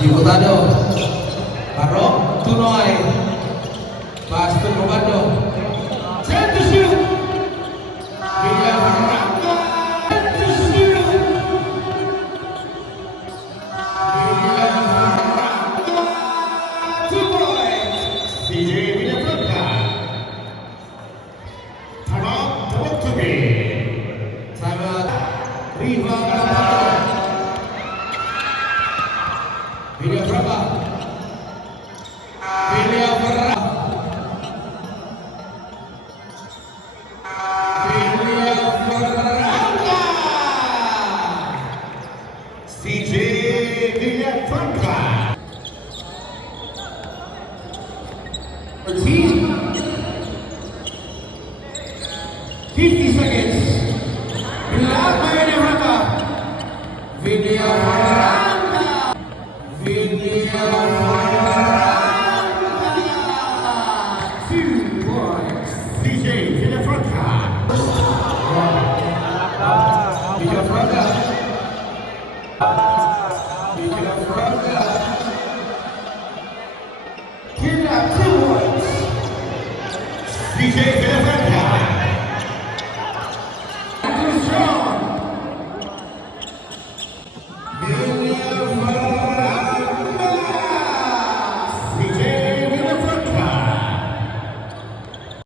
Diputado Barok Tunoy Pasto Komando Set to shoot Villa Franca set to shoot Villa Franca 2 points CJ Villa Franca time out to be time out Riva Villa Franca Villa Franca Villa Franca CJ Villa Franca Team 50 seconds Villa Franca Villa Franca Villa Franca 2 points CJ Villa Franca Villa Franca Villa Franca Villa 2 points CJ Villa